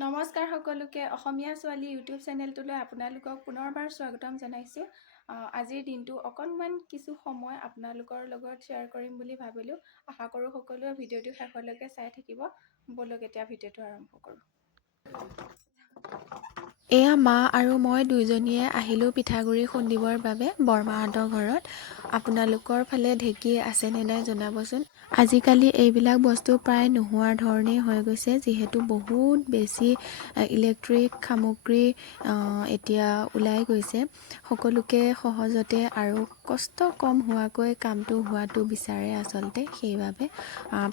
নমস্কাৰ সকলোকে অসমীয়া ছোৱালী ইউটিউব চেনেলটোলৈ আপোনালোকক পুনৰবাৰ স্বাগতম জনাইছোঁ। আজিৰ দিনটো অকণমান কিছু সময় আপোনালোকৰ লগত শ্বেয়াৰ কৰিম বুলি ভাবিলোঁ। আশা কৰোঁ সকলোৱে ভিডিঅ'টো শেষলৈকে চাই থাকিব। ব'লক এতিয়া ভিডিঅ'টো আৰম্ভ কৰোঁ। এয়া মা আৰু মই দুইজনীয়ে আহিলোঁ পিঠাগুড়ি খুন্দিবৰ বাবে বৰমাহঁতৰ ঘৰত। আপোনালোকৰ ফালে ঢেঁকী আছেনে নাই জনাবচোন। আজিকালি এইবিলাক বস্তু প্ৰায় নোহোৱাৰ ধৰণেই হৈ গৈছে, যিহেতু বহুত বেছি ইলেক্ট্ৰিক সামগ্ৰী এতিয়া ওলাই গৈছে। সকলোকে সহজতে আৰু কষ্ট কম হোৱাকৈ কামটো হোৱাটো বিচাৰে আচলতে, সেইবাবে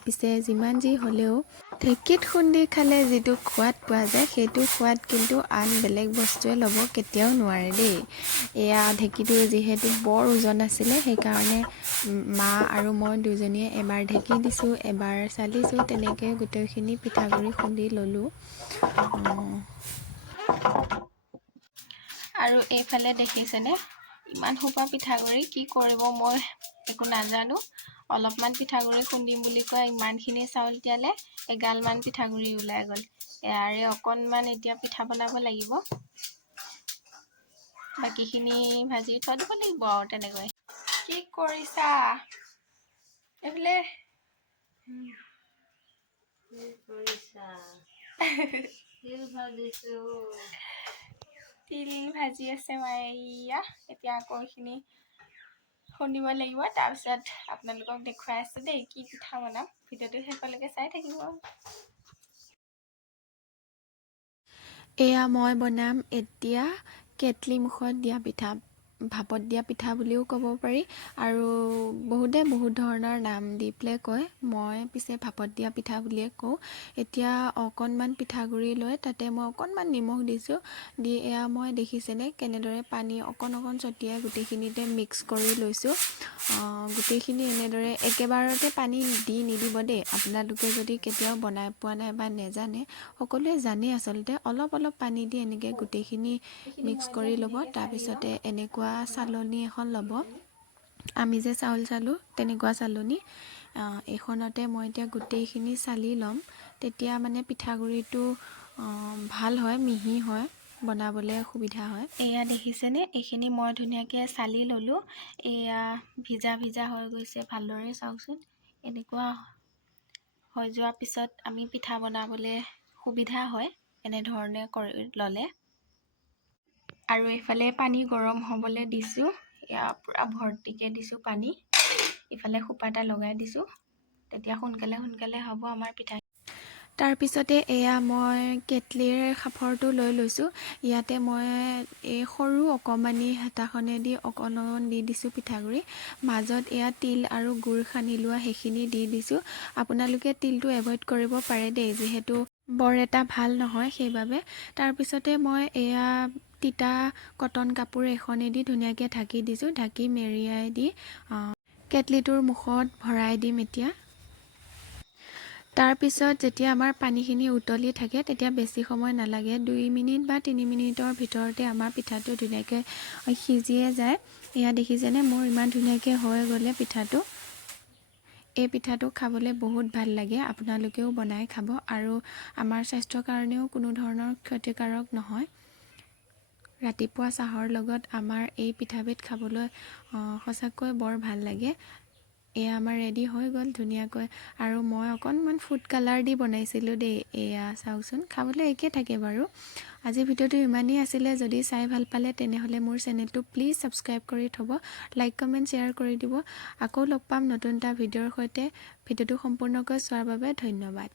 পিছে যিমান যি হ'লেও ঢেঁকীত খুন্দি খালে যিটো সোৱাদ পোৱা যায়, সেইটো সোৱাদ কিন্তু আন বেলেগ বস্তুৱে ল'ব কেতিয়াও নোৱাৰে দেই। এয়া ঢেঁকীটো যিহেতু বৰ ওজন আছিলে, সেইকাৰণে মা আৰু মই দুজনীয়ে এবাৰ ঢেঁকী দিছোঁ, এবাৰ চালিছোঁ, তেনেকৈ গোটেইখিনি পিঠাগুড়ি খুন্দি ল'লোঁ। আৰু এইফালে দেখিছেনে ইমান সোপা পিঠাগুড়ি, কি কৰিব মই একো নাজানো। অলপমান পিঠাগুড়ি খুন্দিম বুলি কয় ইমানখিনি চাউল তিয়ালে এগালমান পিঠাগুড়ি ওলাই গ'ল। ইয়াৰে অকণমান এতিয়া পিঠা বনাব লাগিব, বাকীখিনি ভাজি থৈ দিব লাগিব আৰু তেনেকৈ। কি কৰিছা এইফালে? তিল ভাজি আছে মায়ে। এতিয়া আকৌ এইখিনি খুন্দিব লাগিব, তাৰপিছত আপোনালোকক দেখুৱাই আছোঁ দেই কি পিঠা বনাম। ভিডিঅ'টো শেষলৈকে চাই থাকিব। এয়া মই বনাম এতিয়া কেটলি মুখত দিয়া পিঠা, ভাপত দিয়া পিঠা বুলিও ক'ব পাৰি, আৰু বহুতে বহুত ধৰণৰ নাম দি পেলাই কয়। মই পিছে ভাপত দিয়া পিঠা বুলিয়ে কওঁ। এতিয়া অকণমান পিঠাগুড়ি লৈ তাতে মই অকণমান নিমখ দিছোঁ, দি এয়া মই দেখিছেনে কেনেদৰে পানী অকণ অকণ ছটিয়াই গোটেইখিনিতে মিক্স কৰি লৈছোঁ। গোটেইখিনি এনেদৰে একেবাৰতে পানী দি নিদিব দেই। আপোনালোকে যদি কেতিয়াও বনাই পোৱা নাই বা নেজানে, সকলোৱে জানে আচলতে, অলপ অলপ পানী দি এনেকৈ গোটেইখিনি মিক্স কৰি ল'ব। তাৰপিছতে এনেকুৱা চালনী এখন ল'ব, আমি যে চাউল চালোঁ তেনেকুৱা চালনী, এইখনতে মই এতিয়া গোটেইখিনি চালি ল'ম। তেতিয়া মানে পিঠাগুড়িটো ভাল হয়, মিহি হয়, বনাবলৈ সুবিধা হয়। এয়া দেখিছেনে, এইখিনি মই ধুনীয়াকৈ চালি ল'লোঁ। এয়া ভিজা ভিজা হৈ গৈছে ভালদৰে, চাওকচোন। এনেকুৱা হৈ যোৱাৰ পিছত আমি পিঠা বনাবলৈ সুবিধা হয় এনেধৰণে কৰি ল'লে। আৰু এইফালে পানী গৰম হ'বলৈ দিছোঁ, এয়া পূৰা ভৰ্তিকৈ দিছোঁ পানী। ইফালে সোপা এটা লগাই দিছোঁ, তেতিয়া সোনকালে সোনকালে হ'ব আমাৰ পিঠা। তাৰপিছতে এয়া মই কেটলিৰ সাফৰটো লৈ লৈছোঁ। ইয়াতে মই এই সৰু অকণমানি হেতাখনেদি অকণ অকণ দি দিছোঁ পিঠাগুড়ি। মাজত এয়া তিল আৰু গুড় সানি লোৱা সেইখিনি দি দিছোঁ। আপোনালোকে তিলটো এভইড কৰিব পাৰে দেই, যিহেতু বৰ এটা ভাল নহয় সেইবাবে। তাৰপিছতে মই এয়া তিতা কটন কাপোৰ এখনেদি ধুনীয়াকৈ ঢাকি দিছোঁ। ঢাকি মেৰিয়াই দি কেটলিটোৰ মুখত ভৰাই দিম এতিয়া। তাৰপিছত যেতিয়া আমাৰ পানীখিনি উতলি থাকে, তেতিয়া বেছি সময় নালাগে, 2 মিনিট বা 3 মিনিটৰ ভিতৰতে আমাৰ পিঠাটো ধুনীয়াকৈ সিজিয়ে যায়। এয়া দেখিছেনে মোৰ ইমান ধুনীয়াকৈ হৈ গ'লে পিঠাটো। এই পিঠাটো খাবলৈ বহুত ভাল লাগে, আপোনালোকেও বনাই খাব, আৰু আমাৰ স্বাস্থ্যৰ কাৰণেও কোনো ধৰণৰ ক্ষতিকাৰক নহয়। ৰাতিপুৱা চাহৰ লগত আমাৰ এই পিঠাবিধ খাবলৈ সঁচাকৈ বৰ ভাল লাগে। এয়া আমাৰ ৰেডি হৈ গ'ল ধুনীয়াকৈ, আৰু মই অকণমান ফুড কালাৰ দি বনাইছিলোঁ দেই। এয়া চাওকচোন, খাবলৈ একে থাকে বাৰু। আজি ভিডিঅ'টো ইমানেই আছিলে। যদি চাই ভাল পালে তেনেহ'লে মোৰ চেনেলটো প্লিজ ছাবস্ক্ৰাইব কৰি থ'ব, লাইক কমেণ্ট শ্বেয়াৰ কৰি দিব। আকৌ লগ পাম নতুন এটা ভিডিঅ'ৰ সৈতে। ভিডিঅ'টো সম্পূৰ্ণকৈ চোৱাৰ বাবে ধন্যবাদ।